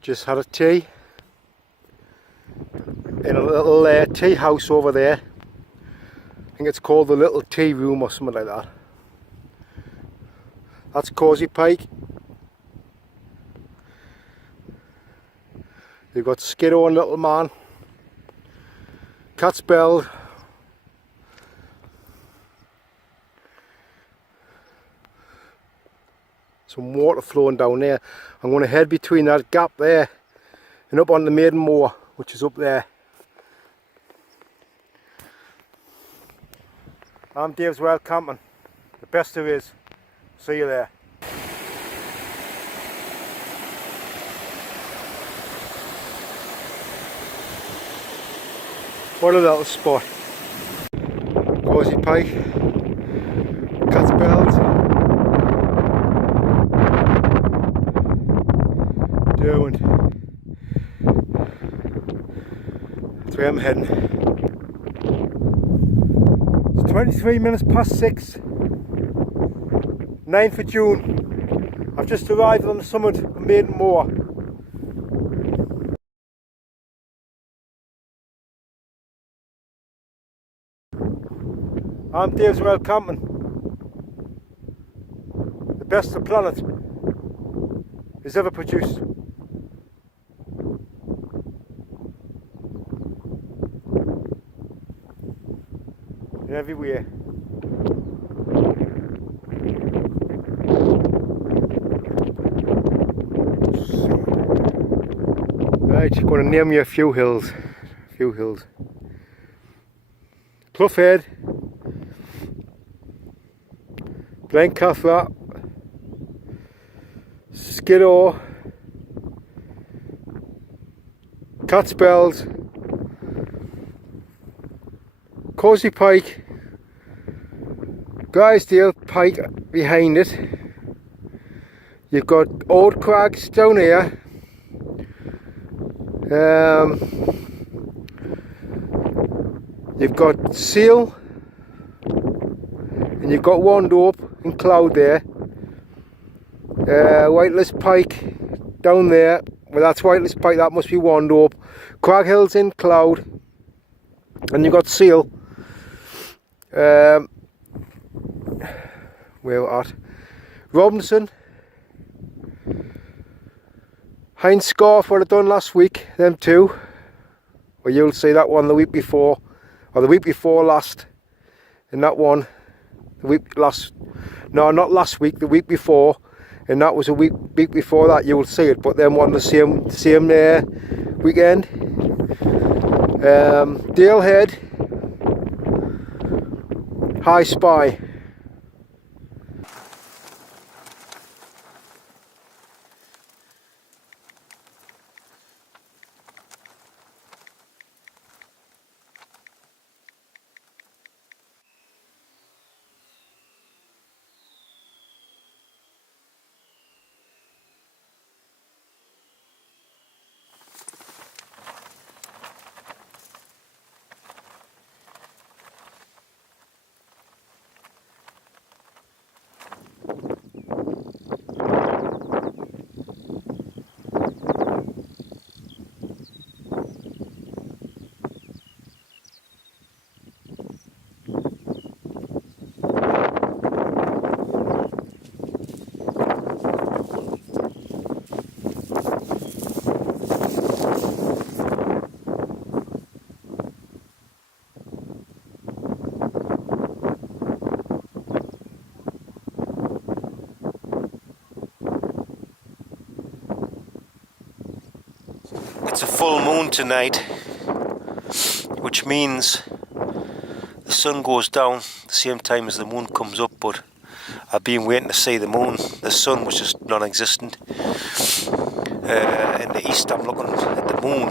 Just had a tea in a little tea house over there. I think it's called the Little Tea Room or something like that. That's Causey Pike. You've got Skiddo and Little Man, Cat's Bell, some water flowing down there. I'm going to head between that gap there and up on the Maiden moor, which is up there. I'm Dave's Wild Camping, the best there is. See you there. What a little spot. Causey Pike, Cat's Bells, Derwent. That's where I'm heading. It's 23 minutes past 6, 9th of June. I've just arrived on the summit of Maiden Moor. I'm Dave's Wild Camping, the best the planet has ever produced. In every way. Right, going to name you a few hills. Cloughhead, Blencathra, Skiddo, Cat's Bells, Causey Pike, Grisdale Pike behind it. You've got Old Crags down here. You've got Seal, and you've got Wandope and Cloud there. Whitelist Pike down there. Well, that's Whitelist Pike, that must be Wandope. Crag Hills in Cloud, and you've got Seal. Where we're at, Robinson, Heinz Scarf, what I done last week, them two. Well, you'll see that one the week before, or the week before last, and that one the week last, no, not last week, the week before, and that was a week before that. You will see it, but then one the same weekend. Dalehead, High Spy. It's a full moon tonight, which means the sun goes down at the same time as the moon comes up, but I've been waiting to see the moon. The sun was just non-existent. In the east I'm looking at the moon.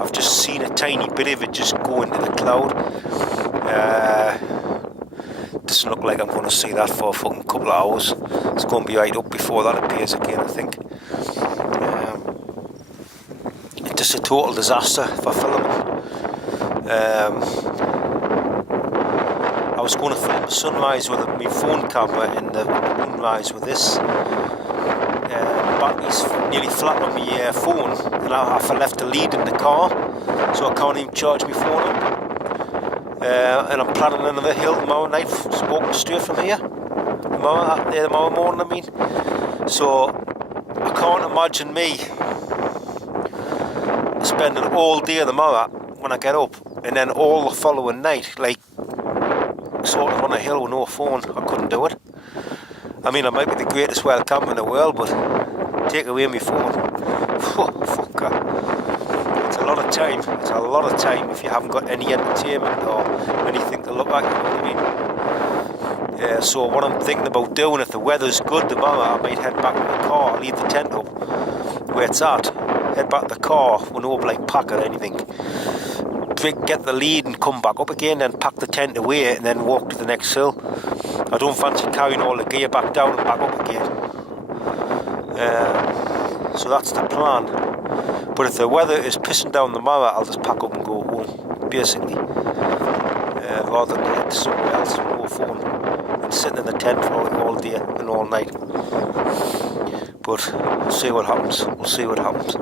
I've just seen a tiny bit of it just go into the cloud. Doesn't look like I'm going to see that for a fucking couple of hours. It's going to be right up before that appears again, I think. It just a total disaster for filming. I was going to film the sunrise with my phone camera and the moonrise with this. Battery's nearly flat on my phone, and I left the lead in the car, so I can't even charge my phone up. And I'm planning another hill tomorrow night, walking straight from here. Tomorrow morning, I mean. So I can't imagine me spending all day tomorrow when I get up, and then all the following night, like sort of on a hill with no phone. I couldn't do it. I mean, I might be the greatest wild camper in the world, but take away my phone. Fuck that. It's a lot of time. It's a lot of time if you haven't got any entertainment or anything to look at, you know what I mean? Yeah, so what I'm thinking about doing, if the weather's good tomorrow, I might head back to the car, leave the tent up where it's at, head back to the car with no like pack or anything, get the lead and come back up again, then pack the tent away and then walk to the next hill. I don't fancy carrying all the gear back down and back up again. So that's the plan. But if the weather is pissing down tomorrow, I'll just pack up and go home, basically. Rather than head somewhere else with no phone and sitting in the tent for all day and all night. But we'll see what happens. We'll see what happens.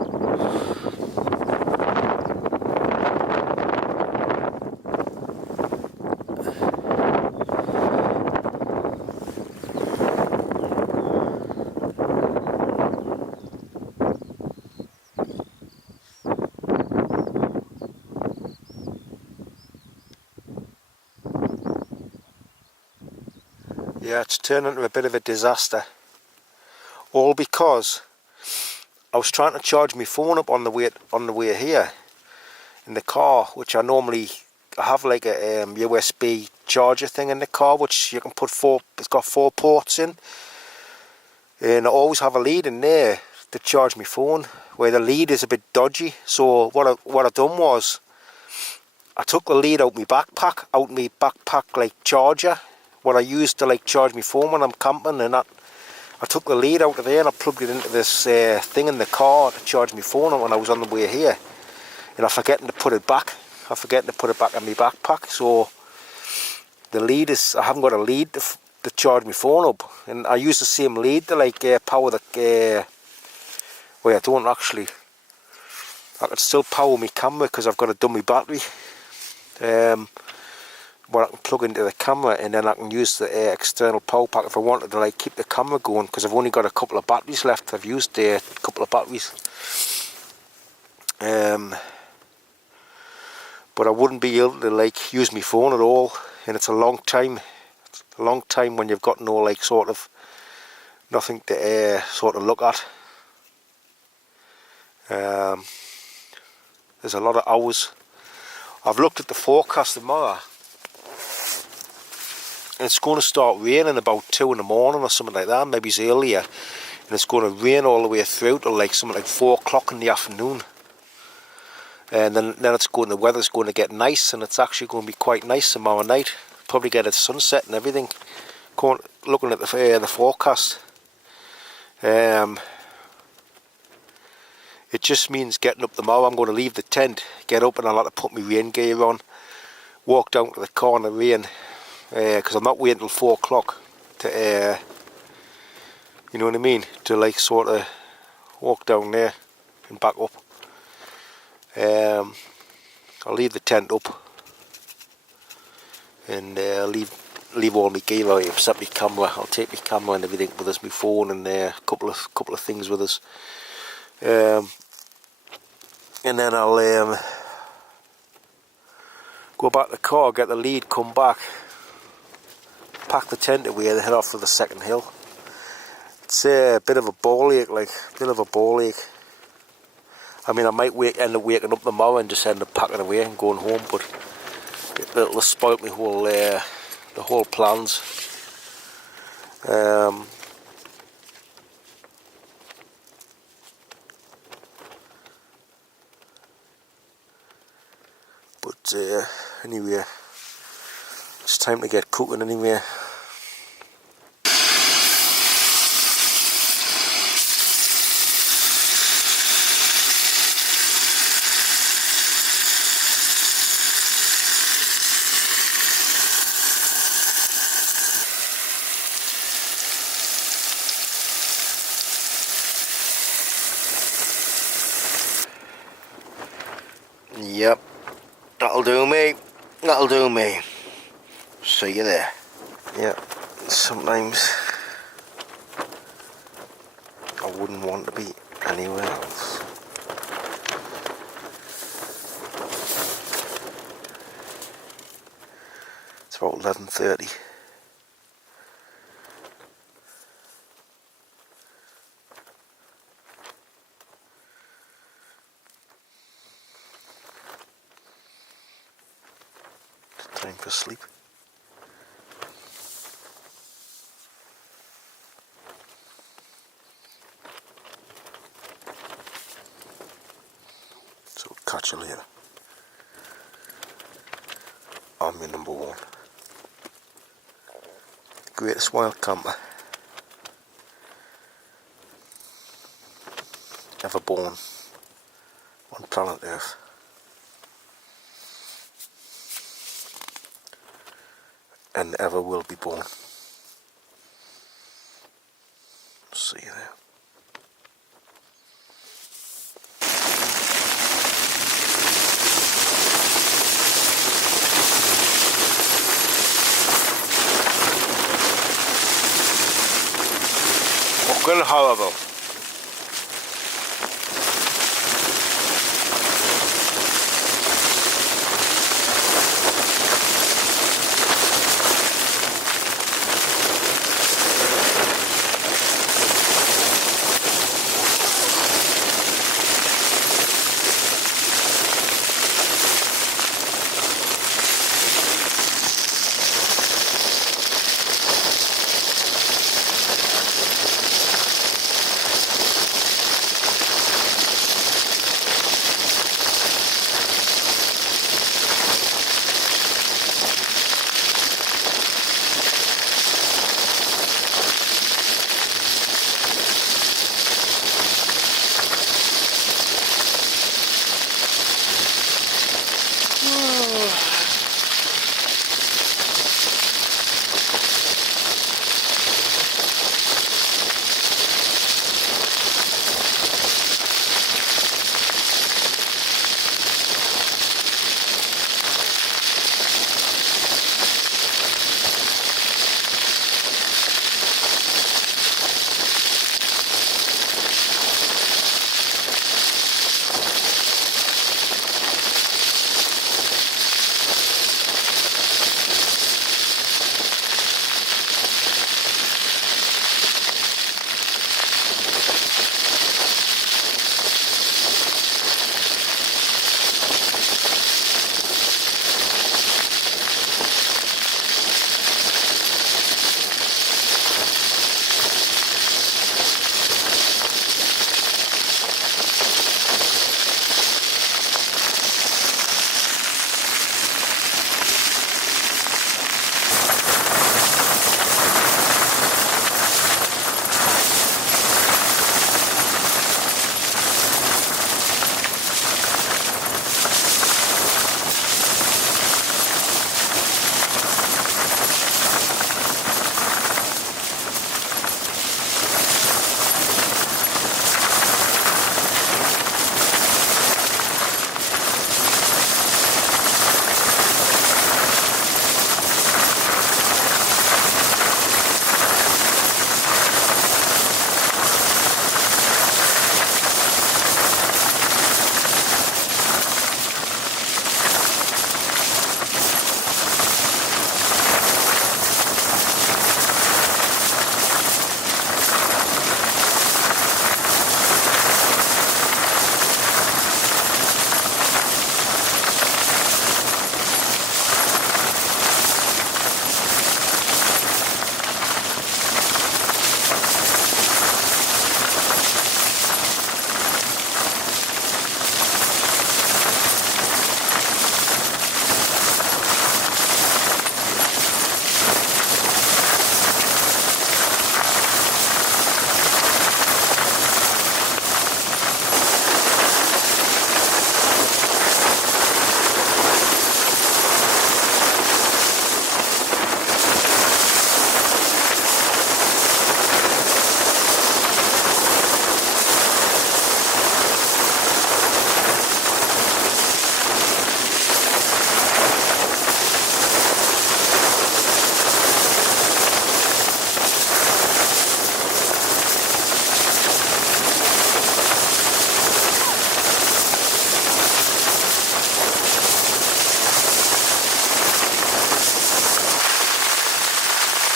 Yeah, it's turned into a bit of a disaster. All because I was trying to charge my phone up on the way here in the car, which I have like a USB charger thing in the car, which you can put it's got 4 ports in, and I always have a lead in there to charge my phone, where the lead is a bit dodgy. So what I done was I took the lead out my backpack like charger, what I use to like charge my phone when I'm camping, and that I took the lead out of there and I plugged it into this thing in the car to charge my phone when I was on the way here, and I forgetting to put it back in my backpack. So the lead is, I haven't got a lead to charge my phone up, and I use the same lead to like power the well, I don't actually, I can still power my camera because I've got a dummy battery where I can plug into the camera, and then I can use the external power pack if I wanted to like keep the camera going, because I've only got a couple of batteries left. I've used a couple of batteries, but I wouldn't be able to like use my phone at all, and it's a long time. It's a long time when you've got no like sort of nothing to sort of look at. There's a lot of hours. I've looked at the forecast tomorrow, and it's going to start raining about 2 in the morning or something like that, maybe it's earlier, and it's going to rain all the way through till like something like 4 o'clock in the afternoon, and then the weather's going to get nice, and it's actually going to be quite nice tomorrow night. Probably get a sunset and everything. Looking at the forecast, it just means getting up tomorrow. I'm going to leave the tent, get up, and I'll have to put my rain gear on, walk down to the car in the rain, because I'm not waiting till 4 o'clock to, you know what I mean, to like sort of walk down there and back up. I'll leave the tent up, and leave all my gear out, except my camera. I'll take my camera and everything with us, my phone, and a couple of things with us. And then I'll go back to the car, get the lead, come back, pack the tent away, and head off for the second hill. It's a bit of a ball ache, I mean, I might end up waking up tomorrow and just end up packing away and going home, but it'll spoil my whole the whole plans. But anyway, it's time to get cooking anyway. Yep, that'll do me. That'll do me. See you there. Yeah, sometimes I wouldn't want to be anywhere else. It's about 11:30. It's time for sleep. So catch you later. I'm your number one. Greatest wild camper ever born on planet Earth. And ever will be born. See you there. Fucking horrible.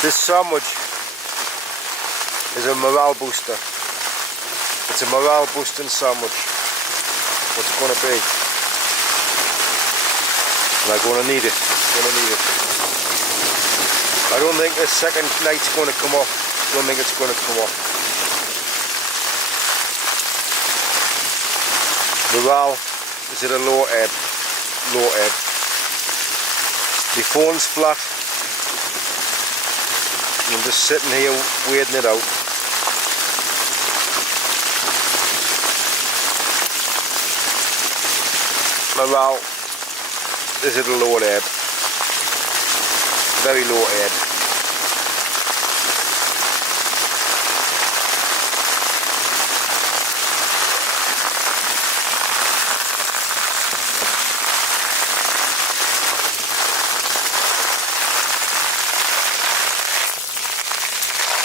This sandwich is a morale booster. It's a morale boosting sandwich. What's it going to be? And I'm going to need it. I don't think the second night's going to come off. I don't think it's going to come off. Morale is at a low ebb. My phone's flat. I'm just sitting here waiting it out. Morale is at a low ebb. Very low ebb.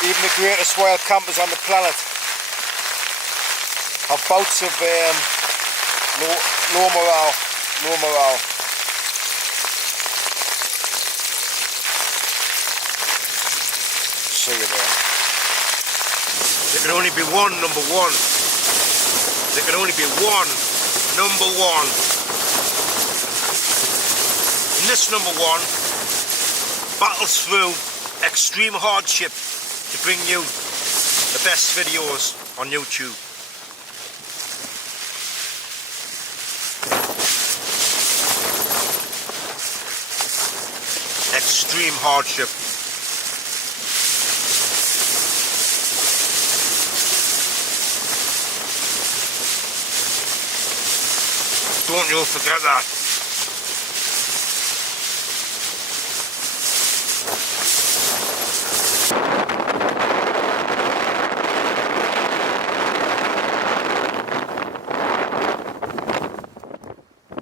Even the greatest wild campers on the planet have bouts of low morale. See you there. There can only be one number one. There can only be one number one. And this number one battles through extreme hardship to bring you the best videos on YouTube. Extreme hardship. Don't you forget that.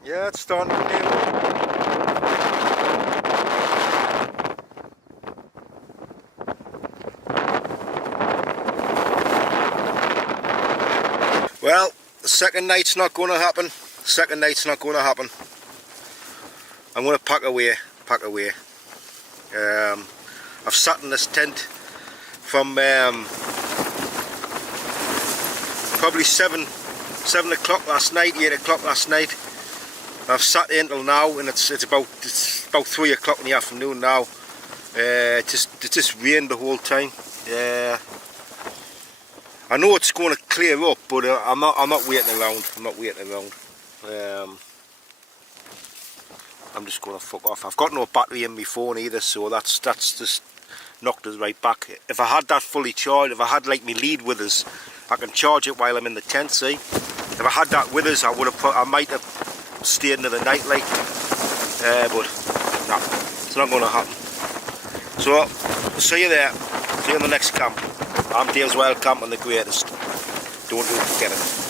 Yeah, it's starting to clear up. Well, the second night's not going to happen. I'm going to pack away. I've sat in this tent from probably 7 o'clock last night, 8 o'clock last night. I've sat here until now, and it's about 3 o'clock in the afternoon now. It just rained the whole time. I know it's going to clear up, but I'm not waiting around. I'm just going to fuck off. I've got no battery in my phone either, so that's just knocked us right back. If I had that fully charged, if I had like my lead with us, I can charge it while I'm in the tent. See, if I had that with us, I might have stayed into the night, like. But no, it's not going to happen. So, see you there. See you in the next camp. I'm Dale's Wild Camp and the greatest. Don't forget it.